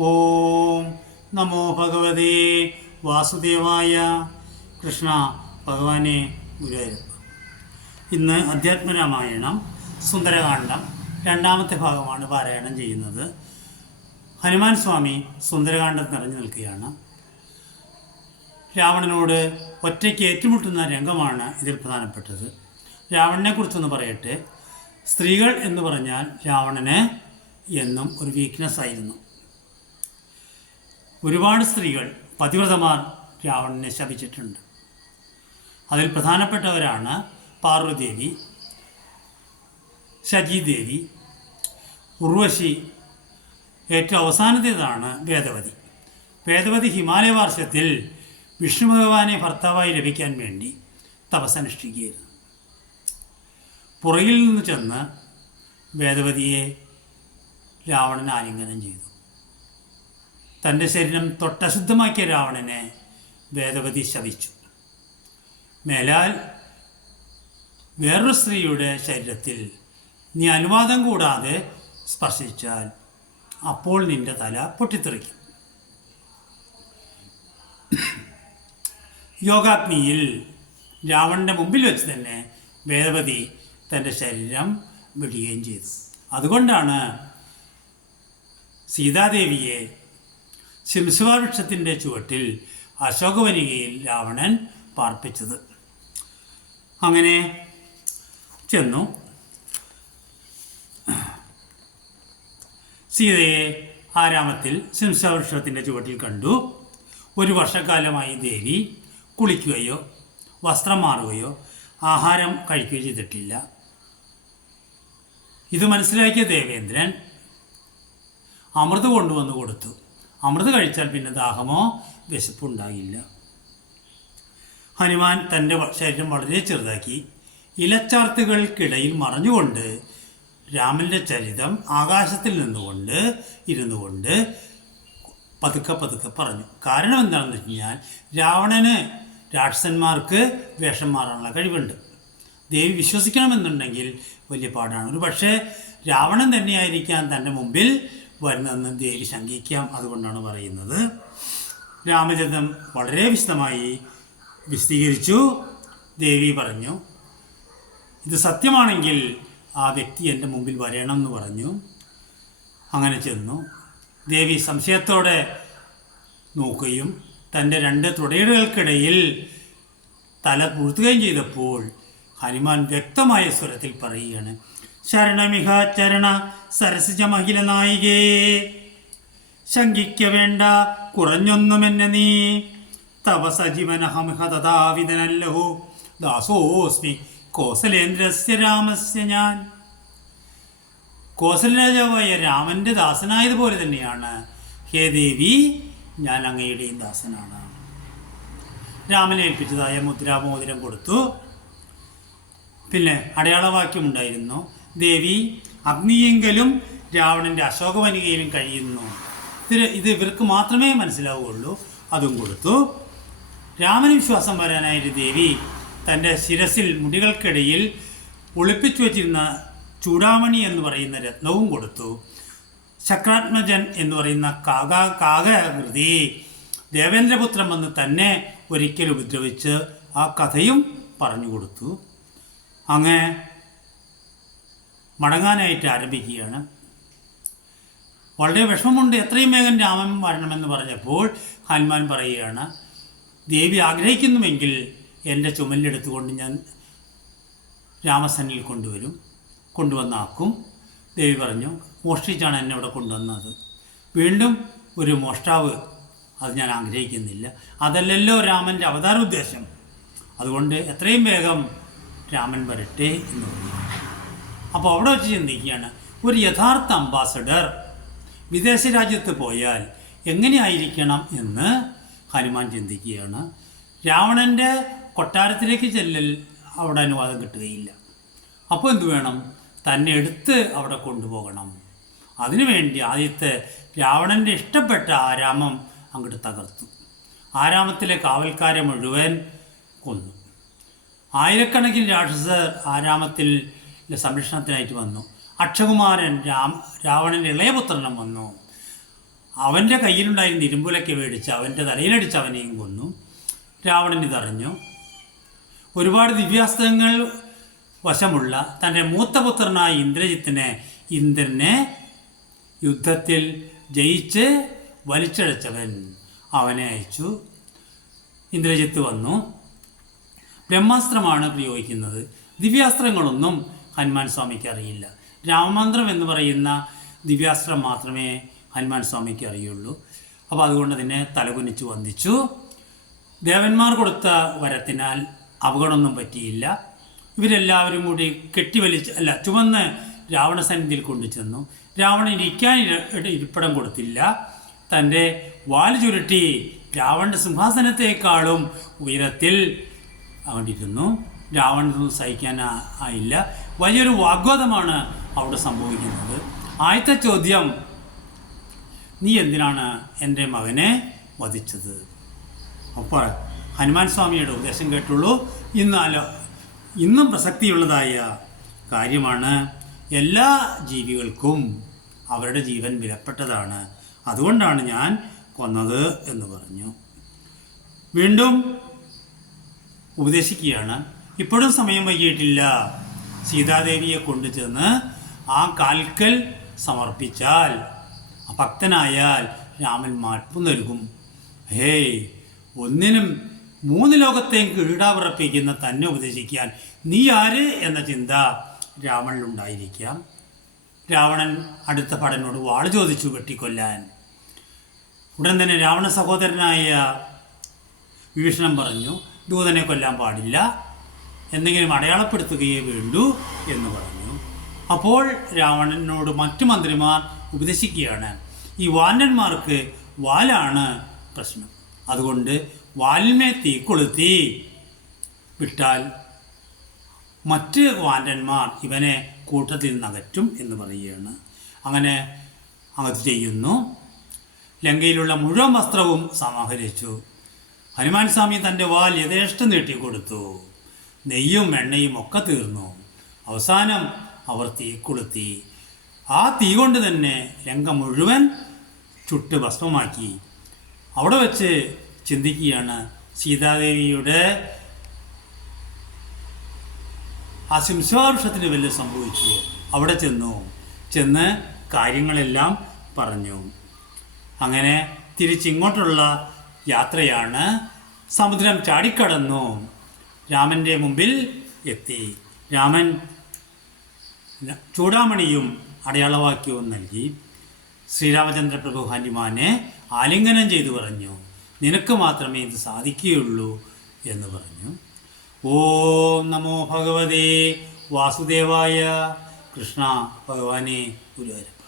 ഓം നമോ ഭഗവതേ വാസുദേവായ. കൃഷ്ണ ഭഗവാനെ ഗുരുവായൂരപ്പ. ഇന്ന് അധ്യാത്മരാമായണം സുന്ദരകാന്ഡം രണ്ടാമത്തെ ഭാഗമാണ് പാരായണം ചെയ്യുന്നത്. ഹനുമാൻ സ്വാമി സുന്ദരകാന്ഡം നിറഞ്ഞു നിൽക്കുകയാണ്. രാവണനോട് ഒറ്റയ്ക്ക് ഏറ്റുമുട്ടുന്ന രംഗമാണ് ഇതിൽ പ്രധാനപ്പെട്ടത്. രാവണനെക്കുറിച്ചൊന്ന് പറയട്ടെ. സ്ത്രീകൾ എന്ന് പറഞ്ഞാൽ രാവണന് എന്നും ഒരു വീക്ക്നെസ് ആയിരുന്നു. ഒരുപാട് സ്ത്രീകൾ പതിവ്രതമാർ രാവണനെ ശപിച്ചിട്ടുണ്ട്. അതിൽ പ്രധാനപ്പെട്ടവരാണ് പാർവതീദേവി, ശചീദേവി, ഉർവശി. ഏറ്റവും അവസാനത്തേതാണ് വേദവതി. വേദവതി ഹിമാലയ വാർഷത്തിൽ വിഷ്ണു ഭഗവാനെ ഭർത്താവായി ലഭിക്കാൻ വേണ്ടി തപസ്സനുഷ്ഠിക്കുകയായിരുന്നു. പുറകിൽ നിന്ന് ചെന്ന് വേദവതിയെ രാവണൻ ആലിംഗനം ചെയ്തു. തൻ്റെ ശരീരം തൊട്ടശുദ്ധമാക്കിയ രാവണനെ വേദവതി ശപിച്ചു. മേലാൽ വേറൊരു സ്ത്രീയുടെ ശരീരത്തിൽ നീ അനുവാദം കൂടാതെ സ്പർശിച്ചാൽ അപ്പോൾ നിന്റെ തല പൊട്ടിത്തെറിക്കും. യോഗാഗ്നിയിൽ രാവണൻ്റെ മുമ്പിൽ വെച്ച് തന്നെ വേദവതി തൻ്റെ ശരീരം വെടിയുകയും ചെയ്തു. അതുകൊണ്ടാണ് സീതാദേവിയെ ശിംശുവാവൃക്ഷത്തിൻ്റെ ചുവട്ടിൽ അശോകവനികയിൽ രാവണൻ പാർപ്പിച്ചത്. അങ്ങനെ ചെന്നു സീതയെ ആരാമത്തിൽ ശിംശുവൃക്ഷത്തിൻ്റെ ചുവട്ടിൽ കണ്ടു. ഒരു വർഷക്കാലമായി ദേവി കുളിക്കുകയോ വസ്ത്രം മാറുകയോ ആഹാരം കഴിക്കുകയോ ചെയ്തിട്ടില്ല. ഇത് മനസ്സിലാക്കിയ ദേവേന്ദ്രൻ അമൃത് കൊണ്ടുവന്ന് കൊടുത്തു. അമൃത് കഴിച്ചാൽ പിന്നെ ദാഹമോ വിശപ്പോ ഉണ്ടാകില്ല. ഹനുമാൻ തൻ്റെ ശരീരം വളരെ ചെറുതാക്കി ഇലച്ചാർത്തുകൾക്കിടയിൽ മറഞ്ഞുകൊണ്ട് രാമൻ്റെ ചരിതം ആകാശത്തിൽ ഇരുന്നു കൊണ്ട് പതുക്കെ പതുക്കെ പറഞ്ഞു. കാരണം എന്താണെന്ന് വെച്ച് കഴിഞ്ഞാൽ രാവണന് രാക്ഷസന്മാർക്ക് വേഷം മാറാനുള്ള കഴിവുണ്ട്. ദേവി വിശ്വസിക്കണമെന്നുണ്ടെങ്കിൽ വലിയ പാടാണ്. ഒരു പക്ഷേ രാവണൻ തന്നെയായിരിക്കാം തൻ്റെ മുമ്പിൽ വരുന്നതെന്ന് ദേവി ശങ്കിക്കാം. അതുകൊണ്ടാണ് പറയുന്നത്. രാമചരിതം വളരെ വിശദമായി വിശദീകരിച്ചു. ദേവി പറഞ്ഞു, ഇത് സത്യമാണെങ്കിൽ ആ വ്യക്തി എൻ്റെ മുമ്പിൽ വരണം എന്ന് പറഞ്ഞു. അങ്ങനെ ചെന്നു. ദേവി സംശയത്തോടെ നോക്കുകയും തൻ്റെ രണ്ട് തുടയിടകൾക്കിടയിൽ തല പൂഴ്ത്തുകയും ചെയ്തപ്പോൾ ഹനുമാൻ വ്യക്തമായ സ്വരത്തിൽ പറയുകയാണ്, ശരണമിഹ ചരണ സരസിജ മഹില നായികേ, ശങ്കിക്ക വേണ്ട കുറഞ്ഞൊന്നുമെന്നെ നീ, തവ സജീവനഹമിഹ തഥാവിധനല്ലഹോ ദാസോസ്മി കോസലേന്ദ്രസ്യ രാമസ്യ. ഞാൻ കോസലരാജാവായ രാമൻ്റെ ദാസനായതുപോലെ തന്നെയാണ് ഹേ ദേവി, ഞാൻ അങ്ങയുടെയും ദാസനാണ്. രാമനെ ഏൽപ്പിച്ചതായ മുദ്രാമോതിരം കൊടുത്തു. പിന്നെ അടയാളവാക്യം ഉണ്ടായിരുന്നു, ദേവി അഗ്നിയെങ്കിലും രാവണൻ്റെ അശോകവനികയിലും കഴിയുന്നു. ഇത് ഇവർക്ക് മാത്രമേ മനസ്സിലാവുകയുള്ളൂ. അതും കൊടുത്തു. രാമന് വിശ്വാസം വരാനായിട്ട് ദേവി തൻ്റെ ശിരസിൽ മുടികൾക്കിടയിൽ ഒളിപ്പിച്ചു വച്ചിരുന്ന ചൂടാമണി എന്ന് പറയുന്ന രത്നവും കൊടുത്തു. ശക്രാത്മജൻ എന്ന് പറയുന്ന കാകകൃതി ദേവേന്ദ്രപുത്രൻ വന്ന് തന്നെ ഒരിക്കൽ ഉപദ്രവിച്ച് ആ കഥയും പറഞ്ഞു കൊടുത്തു. അങ്ങ് മടങ്ങാനായിട്ട് ആരംഭിക്കുകയാണ്. വളരെ വിഷമമുണ്ട്, എത്രയും വേഗം രാമൻ വരണമെന്ന് പറഞ്ഞപ്പോൾ ഹനുമാൻ പറയുകയാണ്, ദേവി ആഗ്രഹിക്കുന്നുവെങ്കിൽ എൻ്റെ ചുമലിലെടുത്തുകൊണ്ട് ഞാൻ രാമസന്നിൽ കൊണ്ടുവന്നാക്കും. ദേവി പറഞ്ഞു, മോഷ്ടിച്ചാണ് എന്നെ ഇവിടെ കൊണ്ടുവന്നത്. വീണ്ടും ഒരു മോഷ്ടാവ്, അത് ഞാൻ ആഗ്രഹിക്കുന്നില്ല. അതല്ലല്ലോ രാമൻ്റെ അവതാര ഉദ്ദേശം. അതുകൊണ്ട് എത്രയും വേഗം രാമൻ വരട്ടെ എന്ന് പറഞ്ഞു. അപ്പോൾ അവിടെ വെച്ച് ചിന്തിക്കുകയാണ്, ഒരു യഥാർത്ഥ അംബാസഡർ വിദേശ രാജ്യത്ത് പോയാൽ എങ്ങനെയായിരിക്കണം എന്ന് ഹനുമാൻ ചിന്തിക്കുകയാണ്. രാവണൻ്റെ കൊട്ടാരത്തിലേക്ക് ചെല്ലൽ അവിടെ അനുവാദം കിട്ടുകയില്ല. അപ്പോൾ എന്തു വേണം? തന്നെ എടുത്ത് അവിടെ കൊണ്ടുപോകണം. അതിനുവേണ്ടി ആദ്യത്തെ രാവണൻ്റെ ഇഷ്ടപ്പെട്ട ആരാമം അങ്ങോട്ട് തകർത്തു. ആരാമത്തിലെ കാവൽക്കാരെ മുഴുവൻ കൊന്നു. ആയിരക്കണക്കിന് രാക്ഷസർ ആരാമത്തിൽ സംരക്ഷണത്തിനായിട്ട് വന്നു. അക്ഷകുമാരൻ രാവണൻ്റെ ഇളയപുത്രനും വന്നു. അവൻ്റെ കയ്യിലുണ്ടായിരുന്ന ഇരുമ്പുലയ്ക്ക് മേടിച്ച് അവൻ്റെ തലയിലടിച്ച് അവനെയും കൊന്നു. രാവണൻ ഇതറിഞ്ഞു. ഒരുപാട് ദിവ്യാസ്ത്രങ്ങൾ വശമുള്ള തൻ്റെ മൂത്ത പുത്രനായ ഇന്ദ്രനെ യുദ്ധത്തിൽ ജയിച്ച് വലിച്ചഴച്ചവൻ അവനെ അയച്ചു. ഇന്ദ്രജിത്ത് വന്നു. ബ്രഹ്മാസ്ത്രമാണ് പ്രയോഗിക്കുന്നത്. ദിവ്യാസ്ത്രങ്ങളൊന്നും ഹനുമാൻ സ്വാമിക്ക് അറിയില്ല. രാമമന്ത്രം എന്ന് പറയുന്ന ദിവ്യാസ്ത്രം മാത്രമേ ഹനുമാൻ സ്വാമിക്ക് അറിയുള്ളൂ. അപ്പോൾ അതുകൊണ്ട് തന്നെ തലകുനിച്ച് വന്ദിച്ചു. ദേവന്മാർ കൊടുത്ത വരത്തിനാൽ അപകടമൊന്നും പറ്റിയില്ല. ഇവരെല്ലാവരും കൂടി ചുമന്ന് രാവണസന്നിധിയിൽ കൊണ്ടു ചെന്നു. രാവണൻ ഇരിക്കാൻ ഇരിപ്പിടം കൊടുത്തില്ല. തൻ്റെ വാൽ ചുരുട്ടി രാവണൻ്റെ സിംഹാസനത്തെക്കാളും ഉയരത്തിൽ അവിടിരുന്നു. രാവണനൊന്നും സഹിക്കാനായില്ല. വലിയൊരു വാഗ്വാദമാണ് അവിടെ സംഭവിക്കുന്നത്. ആദ്യത്തെ ചോദ്യം, നീ എന്തിനാണ് എൻ്റെ മകനെ വധിച്ചത്? അപ്പോൾ ഹനുമാൻ സ്വാമിയുടെ ഉപദേശം കേട്ടുള്ളൂ. ഇന്നും പ്രസക്തിയുള്ളതായ കാര്യമാണ്. എല്ലാ ജീവികൾക്കും അവരുടെ ജീവൻ വിലപ്പെട്ടതാണ്. അതുകൊണ്ടാണ് ഞാൻ കൊന്നത് എന്ന് പറഞ്ഞു. വീണ്ടും ഉപദേശിക്കുകയാണ്. ഇപ്പോഴും സമയം വൈകിയിട്ടില്ല. സീതാദേവിയെ കൊണ്ടുചെന്ന് ആ കാൽക്കൽ സമർപ്പിച്ചാൽ, ഭക്തനായാൽ രാമൻ മാപ്പ് നൽകും. ഒന്നിനും 3 ലോകത്തെയും കീഴാവിറപ്പിക്കുന്ന തന്നെ ഉപദേശിക്കാൻ നീ ആര് എന്ന ചിന്ത രാവണനുണ്ടായിരിക്കാം. രാവണൻ അടുത്ത ഭടനോട് വാൾ ചോദിച്ചു വെട്ടിക്കൊല്ലാൻ. ഉടൻ തന്നെ രാവണ സഹോദരനായ വിഭീഷണൻ പറഞ്ഞു, ദൂതനെ കൊല്ലാൻ പാടില്ല, എന്തെങ്കിലും അടയാളപ്പെടുത്തുകയേ വേണ്ടൂ എന്ന് പറഞ്ഞു. അപ്പോൾ രാവണനോട് മറ്റു മന്ത്രിമാർ ഉപദേശിക്കുകയാണ്, ഈ വാനന്മാർക്ക് വാലാണ് പ്രശ്നം. അതുകൊണ്ട് വാലിനെ തീ കൊളുത്തി വിട്ടാൽ മറ്റ് വാനന്മാർ ഇവനെ കൂട്ടത്തിൽ നിന്ന് അകറ്റും എന്ന് പറയുകയാണ്. അങ്ങനെ അത് ചെയ്യുന്നു. ലങ്കയിലുള്ള മുഴുവൻ വസ്ത്രവും സമാഹരിച്ചു. ഹനുമാൻ സ്വാമി തൻ്റെ വാൽ യഥേഷ്ടം നീട്ടിക്കൊടുത്തു. നെയ്യും എണ്ണയും ഒക്കെ തീർന്നു. അവസാനം അവർ തീ കൊളുത്തി. ആ തീ കൊണ്ട് തന്നെ ലങ്ക മുഴുവൻ ചുട്ട് ഭസ്മമാക്കി. അവിടെ വെച്ച് ചിന്തിക്കുകയാണ്, സീതാദേവിയുടെ ആ ശിംശാവൃക്ഷത്തിന് വല്ല സംഭവിച്ചു. അവിടെ ചെന്ന് കാര്യങ്ങളെല്ലാം പറഞ്ഞു. അങ്ങനെ തിരിച്ചിങ്ങോട്ടുള്ള യാത്രയാണ്. സമുദ്രം ചാടിക്കടന്നു രാമൻ്റെ മുമ്പിൽ എത്തി. രാമൻ ചൂടാമണിയും അടയാളവാക്യവും നൽകി. ശ്രീരാമചന്ദ്ര പ്രഭു ഹനുമാനെ ആലിംഗനം ചെയ്തു പറഞ്ഞു, നിനക്ക് മാത്രമേ ഇത് സാധിക്കുകയുള്ളൂ എന്ന് പറഞ്ഞു. ഓം നമോ ഭഗവതേ വാസുദേവായ. കൃഷ്ണ ഭഗവാനെ ഗുരുവായൂരപ്പ.